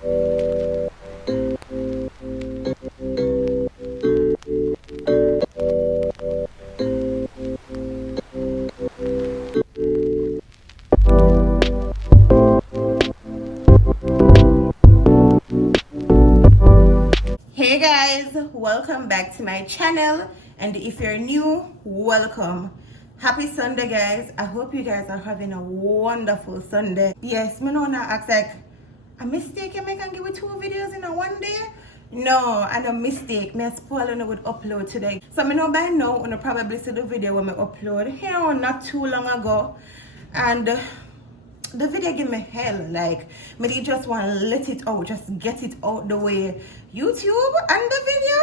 Hey guys, welcome back to my channel, and if you're new, welcome. Happy Sunday guys. I hope you guys are having a wonderful Sunday. Yes, me know now act like a mistake you make and give it 2 videos in a one day. No, and a mistake. Me spoil on with upload today. So me know by now you probably see the video when me upload here not too long ago, and the video give me hell. Like, me just want to let it out, just get it out the way. YouTube and the video,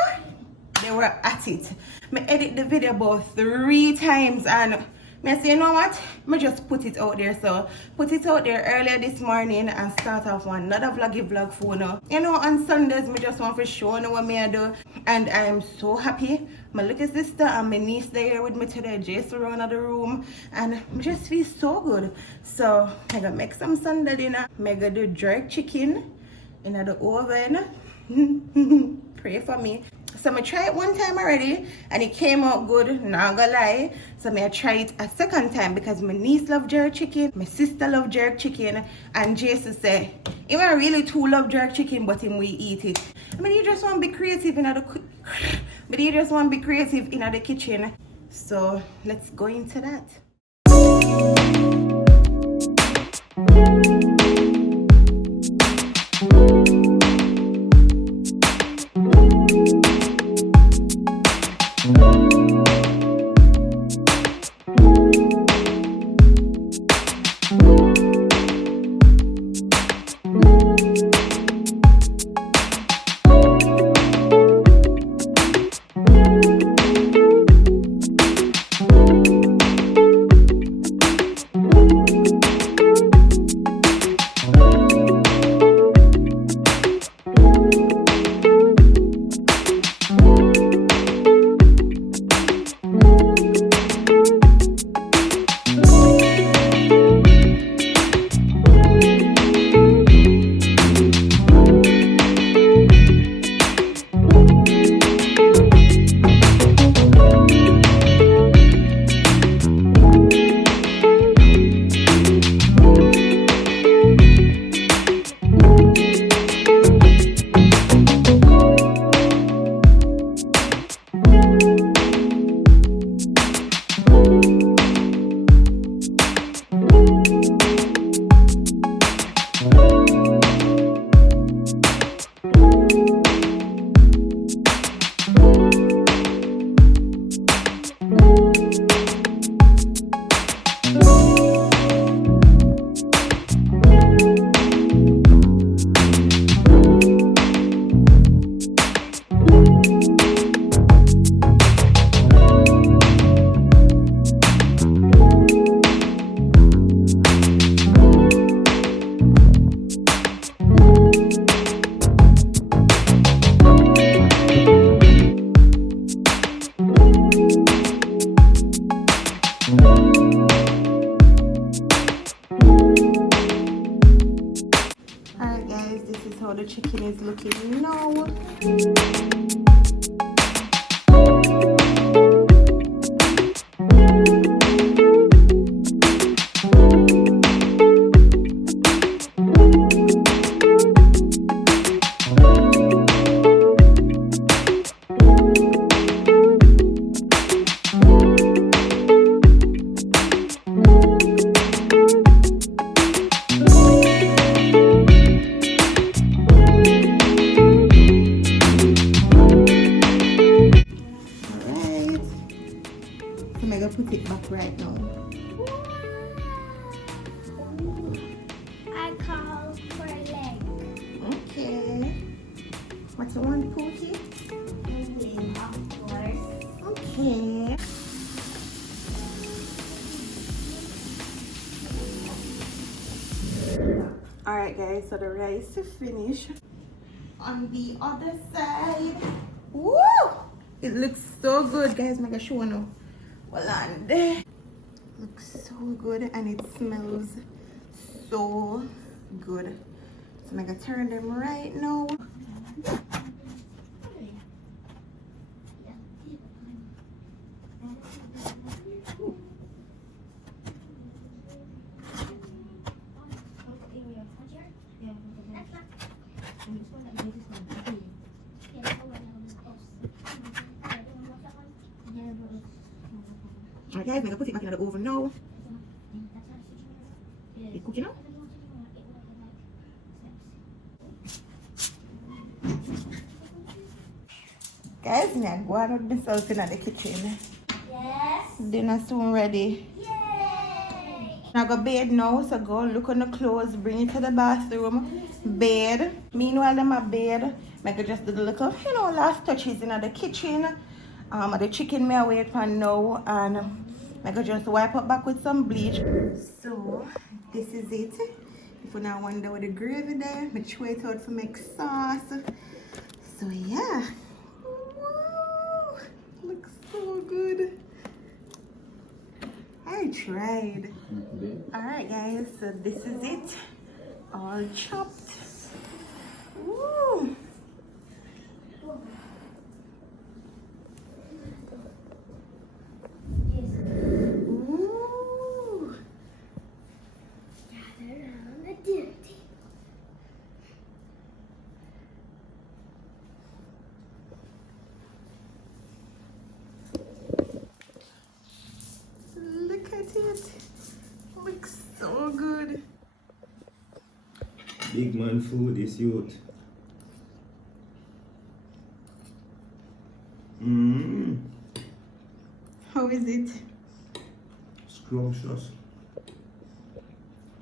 they were at it. Me edit the video about 3 times, and me say, you know what, me just put it out there. So put it out there earlier this morning and start off one another vloggy vlog for now. You know, on Sundays me just want to show you what me I do, and I am so happy. My little sister and my niece there with me today, just around the room, and I just feel so good. So I gonna make some Sunday dinner. I gonna do jerk chicken in the oven. Pray for me. So I try it one time already and it came out good, not gonna lie. So I try it a second time because my niece love jerk chicken, my sister love jerk chicken, and Jason say he don't really too love jerk chicken, but him we eat it. I mean, you just want to be creative in the kitchen. So let's go into that. Alright guys, this is how the chicken is looking now. Put it back right now. I call for leg. Okay. What you want, Pookie? Of course. Okay. Alright guys, so the rice is finished. On the other side. Woo! It looks so good, guys. I'm gonna show you now. Well, on there. Looks so good and it smells so good. So I'm gonna turn them right now. Alright guys, I'm gonna put it back in the oven now. It's cooking now. Guys, I'm going out myself in the kitchen. Yes. Dinner soon ready. Yay. I go bed now, so go look on the clothes, bring it to the bathroom, bed. Meanwhile, I'm at bed. I could just do the little, last touches in the kitchen. The chicken may wait for now, and I could just wipe up back with some bleach. So this is it. If you now wonder what the gravy there, I throw it out to make sauce. So yeah. Woo! Looks so good. I tried. Alright guys, so this is it. All chopped. Woo! Ooh. Gather around the dirty. Look at it. Looks so good. Big man food is youth. How is it? Scrumptious.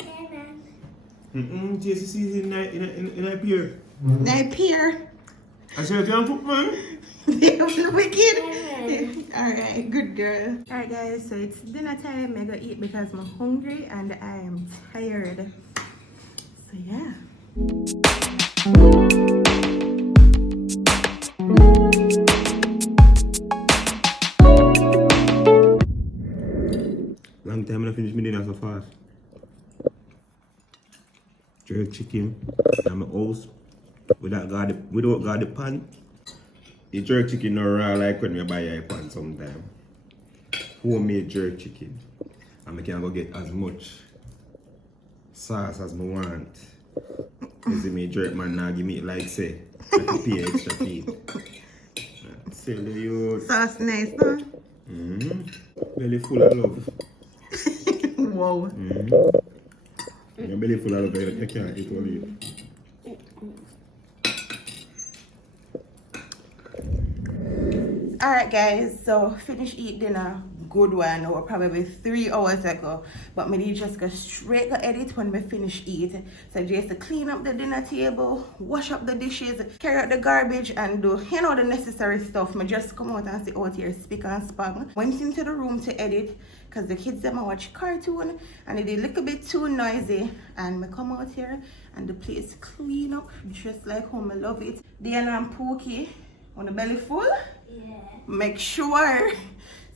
Amen. JCC in a pier. They appear. I said, you can't cook, man. They're wicked. Amen. Alright, good girl. Alright guys, so it's dinner time. I gotta eat because I'm hungry and I am tired. So yeah. Long time I finish my dinner so fast. Jerk chicken in my house without the pan. The jerk chicken no raw like when we buy a pan sometime. Homemade jerk chicken. And I can go get as much sauce as I want. Because me jerk man now give me like say, I have to pay extra fee. Sell the youth. Sauce nice, huh? Belly full of love. Wow. Your belly full of love, you can't eat all it. Alright guys, so finish eat dinner. Good one, or probably 3 hours ago. But me just go straight to edit when we finish eat. So just to clean up the dinner table, wash up the dishes, carry out the garbage and do the necessary stuff. Me just come out and sit out here speak and spang. Went into the room to edit because the kids them watch cartoon and it did a little bit too noisy. And me come out here and the place clean up just like how I love it. Diana and Pookie on the belly full. Yeah. Make sure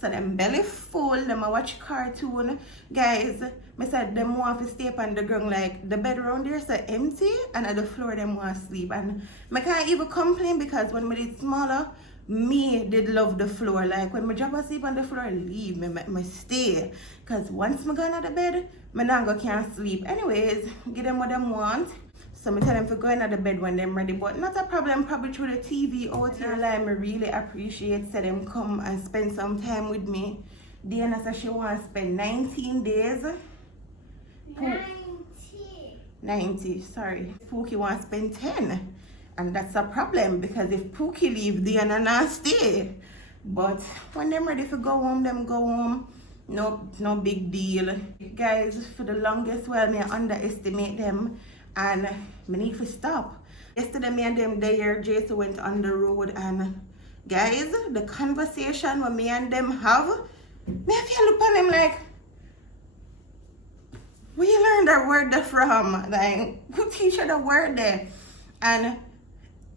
so them belly full, them a watch cartoon. Guys, I said them want to stay up on the ground, like the bed around there so empty and at the floor them want to sleep. And I can't even complain because when I did smaller, me did love the floor. Like when I drop asleep on the floor, leave me stay. Cause once I go into the bed, I not can't sleep. Anyways, give them what them want. So I tell them to go into the bed when they're ready, but not a problem, probably through the TV out here. Like, I really appreciate so them come and spend some time with me. Diana said she wants to spend 19 days. 90, sorry. Pookie wants to spend 10. And that's a problem because if Pookie leave, Diana not stay. But when they're ready to go home, them go home. No big deal. Guys, for the longest while, I underestimate them. And I need to stop. Yesterday, me and them there, Jason went on the road and guys, the conversation when me and them have, me have to look at them like, where you learn that word there from? Like, who teach you the word there? And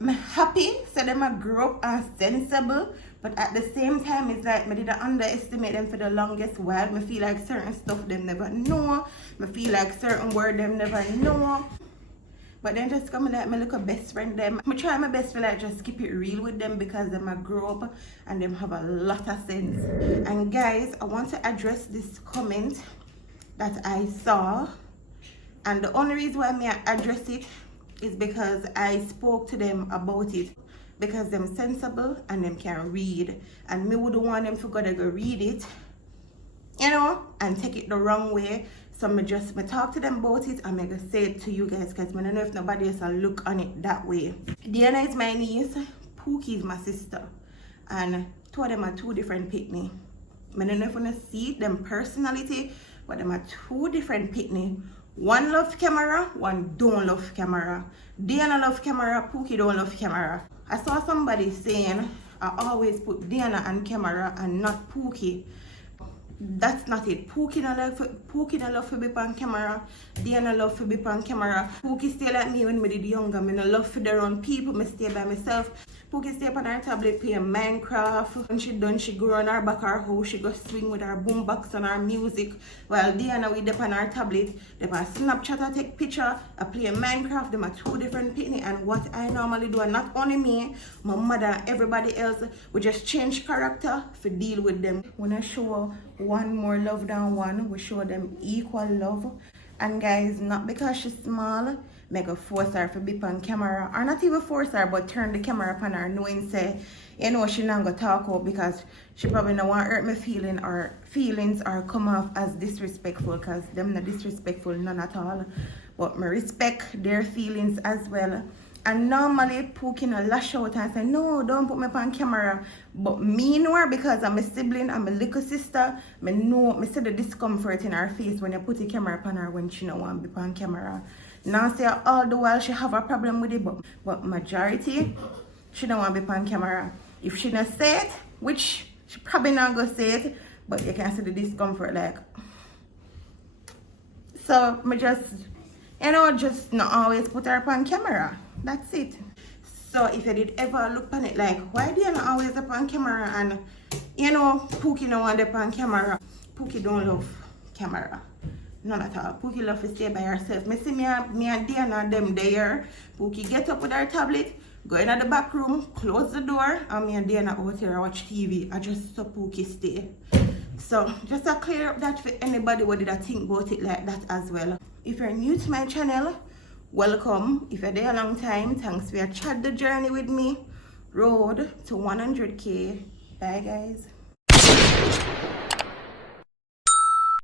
I'm happy, so them I grew up and sensible, but at the same time, it's like, I didn't underestimate them for the longest while. I feel like certain stuff them never know. I feel like certain word them never know. But then just come like my little best friend them. I try my best to like just keep it real with them because them a grow up and them have a lot of sense. And guys, I want to address this comment that I saw. And the only reason why I address it is because I spoke to them about it. Because them sensible and them can read. And me wouldn't want them to go read it, you know, and take it the wrong way. So me talk to them about it and I go say it to you guys because I don't know if nobody else will look on it that way. Diana is my niece, Pookie is my sister. And two of them are two different picnic. I don't know if you see them personality, but them are two different picnic. One love camera, one don't love camera. Diana love camera, Pookie don't love camera. I saw somebody saying I always put Diana on camera and not Pookie. That's not it. Pookie no love to be on camera. Diana love to be on camera. Pookie stay like me when I did younger. I no love for their own people. I stay by myself. Pookie stay on her tablet playing Minecraft. When she done, she go on her back her house. She go swing with her boombox and her music. While Diana we dip on her tablet. They on Snapchat I take picture. I play Minecraft. Them are two different picnic. And what I normally do, and not only me, my mother, everybody else, we just change character to deal with them. When I show one more love than one, we show them equal love. And guys, not because she's small, make her force her to be on camera, or not even force her, but turn the camera upon her, knowing say, you know, she not gonna talk out because she probably don't want to hurt my feelings or come off as disrespectful, because them not disrespectful, none at all. But me respect their feelings as well. And normally Pookie no lash out and say, no, don't put me on camera. But me know her because I'm a sibling, I'm a little sister. Me know, me see the discomfort in her face when you put the camera upon her when she don't want to be on camera. Now say all the while she have a problem with it, but majority, she don't want to be on camera. If she not say it, which she probably not gonna say it, but you can see the discomfort like. So me just, you know, just not always put her on camera. That's it. So if you did ever look on it like, why do you not always up on camera and, you know, Pookie no want up on camera. Pookie don't love camera. None at all. Pookie love to stay by herself. Me see me and Diana them there. Pookie get up with her tablet, go in the back room, close the door, and me and Diana out here watch TV. I just saw Pookie stay. So just to clear up that for anybody who did think about it like that as well. If you're new to my channel, welcome. If you're there a long time, thanks for chat the journey with me. Road to 100K. Bye guys.